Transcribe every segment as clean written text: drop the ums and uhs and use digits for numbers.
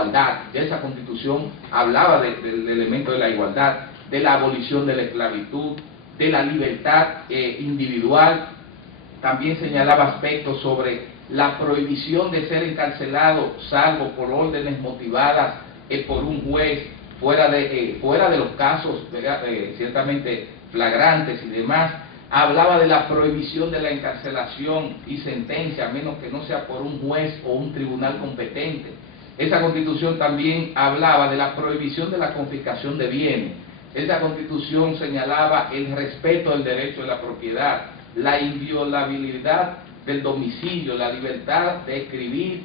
igualdad. Ya esa Constitución hablaba del elemento de la igualdad, de la abolición de la esclavitud, de la libertad individual. También señalaba aspectos sobre la prohibición de ser encarcelado, salvo por órdenes motivadas por un juez, fuera de los casos ciertamente flagrantes y demás. Hablaba de la prohibición de la encarcelación y sentencia, a menos que no sea por un juez o un tribunal competente. Esa Constitución también hablaba de la prohibición de la confiscación de bienes. Esa Constitución señalaba el respeto del derecho de la propiedad, la inviolabilidad del domicilio, la libertad de escribir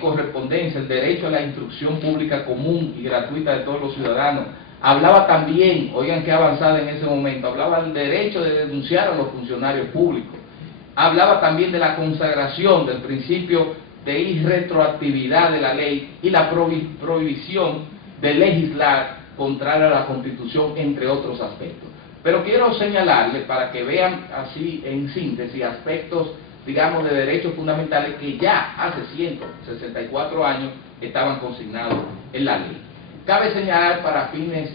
correspondencia, el derecho a la instrucción pública común y gratuita de todos los ciudadanos. Hablaba también, oigan qué avanzada en ese momento, hablaba del derecho de denunciar a los funcionarios públicos. Hablaba también de la consagración del principio de irretroactividad de la ley y la prohibición de legislar contrario a la Constitución, entre otros aspectos. Pero quiero señalarles, para que vean así en síntesis, aspectos, digamos, de derechos fundamentales que ya hace 164 años estaban consignados en la ley. Cabe señalar para fines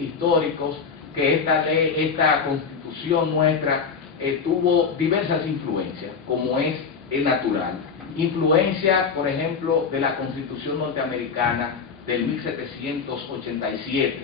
históricos que esta Constitución nuestra tuvo diversas influencias, como es natural. Influencia, por ejemplo, de la Constitución norteamericana del 1787,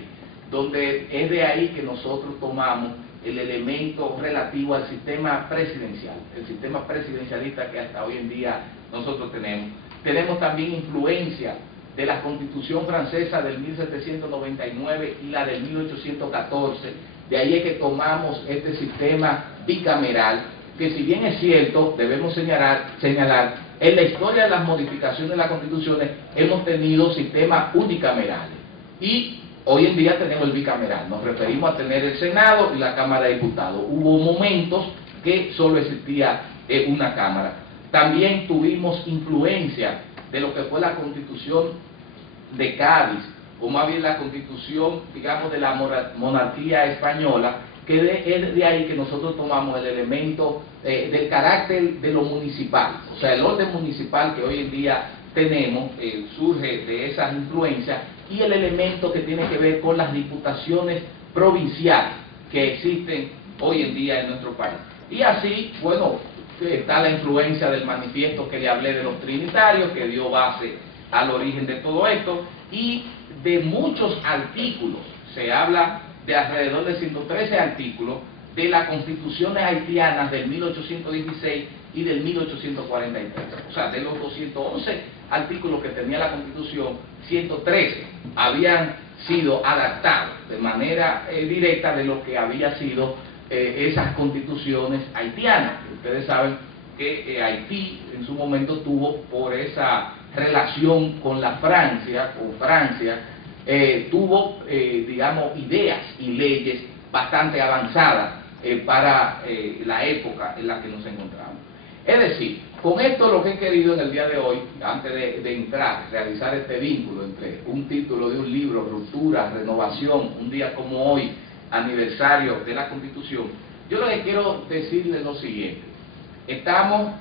donde es de ahí que nosotros tomamos el elemento relativo al sistema presidencial, el sistema presidencialista que hasta hoy en día nosotros tenemos. Tenemos también influencia de la Constitución francesa del 1799 y la del 1814, de ahí es que tomamos este sistema bicameral, que si bien es cierto, debemos señalar, en la historia de las modificaciones de las constituciones hemos tenido sistemas unicamerales, y hoy en día tenemos el bicameral, nos referimos a tener el Senado y la Cámara de Diputados. Hubo momentos que solo existía una Cámara. También tuvimos influencia de lo que fue la Constitución de Cádiz, o más bien la Constitución, digamos, de la monarquía española, que es de ahí que nosotros tomamos el elemento del carácter de lo municipal. O sea, el orden municipal que hoy en día tenemos surge de esas influencias, y el elemento que tiene que ver con las diputaciones provinciales que existen hoy en día en nuestro país. Y así, bueno, está la influencia del manifiesto que le hablé de los trinitarios, que dio base al origen de todo esto, y de muchos artículos. Se habla de alrededor de 113 artículos de las constituciones haitianas del 1816 y del 1843. O sea, de los 211 artículos que tenía la Constitución, 113 habían sido adaptados de manera directa de lo que había sido esas constituciones haitianas. Ustedes saben que Haití en su momento tuvo, por esa relación con Francia, tuvo, digamos, ideas y leyes bastante avanzadas para la época en la que nos encontramos. Es decir, con esto lo que he querido en el día de hoy, antes de entrar, realizar este vínculo entre un título de un libro, Ruptura, Renovación, un día como hoy, aniversario de la Constitución, yo lo que quiero decirles es lo siguiente. Estamos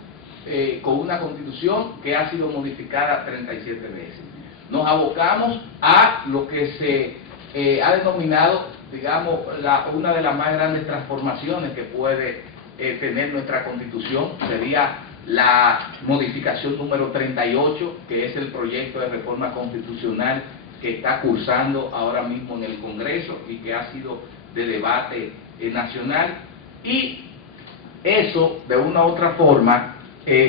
con una Constitución que ha sido modificada 37 veces. Nos abocamos a lo que se ha denominado, digamos, una de las más grandes transformaciones que puede tener nuestra Constitución. Sería la modificación número 38, que es el proyecto de reforma constitucional que está cursando ahora mismo en el Congreso y que ha sido de debate nacional. Y eso, de una u otra forma,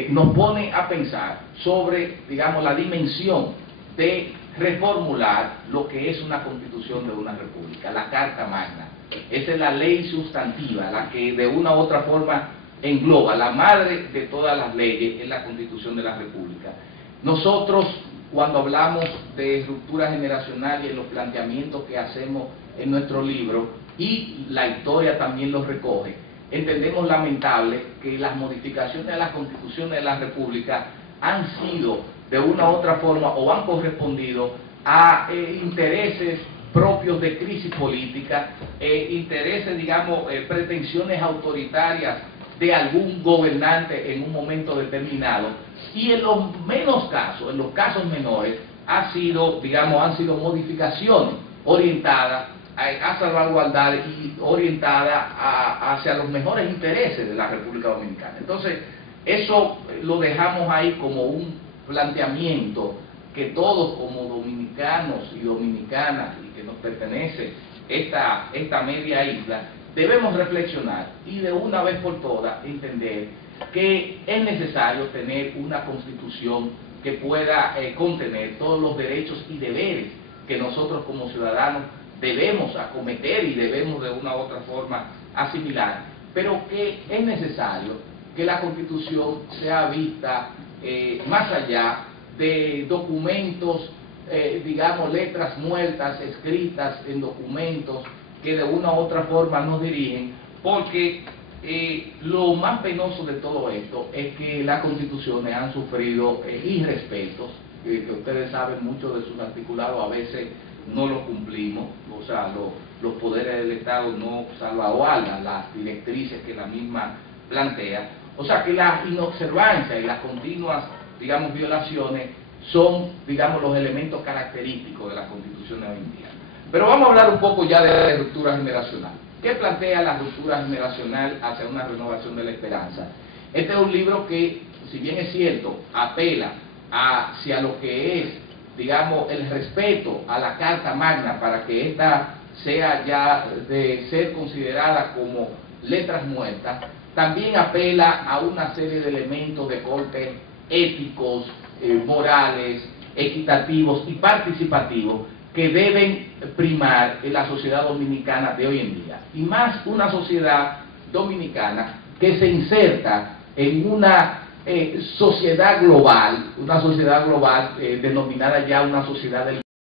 nos pone a pensar sobre, digamos, la dimensión de reformular lo que es una constitución de una república, la Carta Magna. Esa es la ley sustantiva, la que de una u otra forma engloba, la madre de todas las leyes es la Constitución de la República. Nosotros, cuando hablamos de ruptura generacional y en los planteamientos que hacemos en nuestro libro, y la historia también los recoge, entendemos lamentable que las modificaciones de las constituciones de la República han sido de una u otra forma o han correspondido a intereses propios de crisis política, intereses, digamos, pretensiones autoritarias de algún gobernante en un momento determinado, y en los menos casos, en los casos menores, han sido modificaciones orientadas a salvaguardar y orientadas hacia los mejores intereses de la República Dominicana. Entonces, eso lo dejamos ahí como un planteamiento que todos como dominicanos y dominicanas y que nos pertenece esta media isla, debemos reflexionar y de una vez por todas entender que es necesario tener una constitución que pueda contener todos los derechos y deberes que nosotros como ciudadanos debemos acometer y debemos de una u otra forma asimilar, pero que es necesario que la Constitución sea vista más allá de documentos, letras muertas escritas en documentos que de una u otra forma nos dirigen, porque lo más penoso de todo esto es que las constituciones han sufrido irrespetos, que ustedes saben, muchos de sus articulados a veces no los cumplimos, o sea, los poderes del Estado no salvaguardan las directrices que la misma plantea, o sea que la inobservancia y las continuas, violaciones son, los elementos característicos de las constituciones hoy en día. Pero vamos a hablar un poco ya de la ruptura generacional. ¿Qué plantea la ruptura generacional hacia una renovación de la esperanza? Este es un libro que, si bien es cierto, apela hacia lo que es, el respeto a la Carta Magna para que ésta sea ya de ser considerada como letras muertas, también apela a una serie de elementos de corte éticos, morales, equitativos y participativos que deben primar en la sociedad dominicana de hoy en día. Y más una sociedad dominicana que se inserta en una sociedad global denominada ya una sociedad del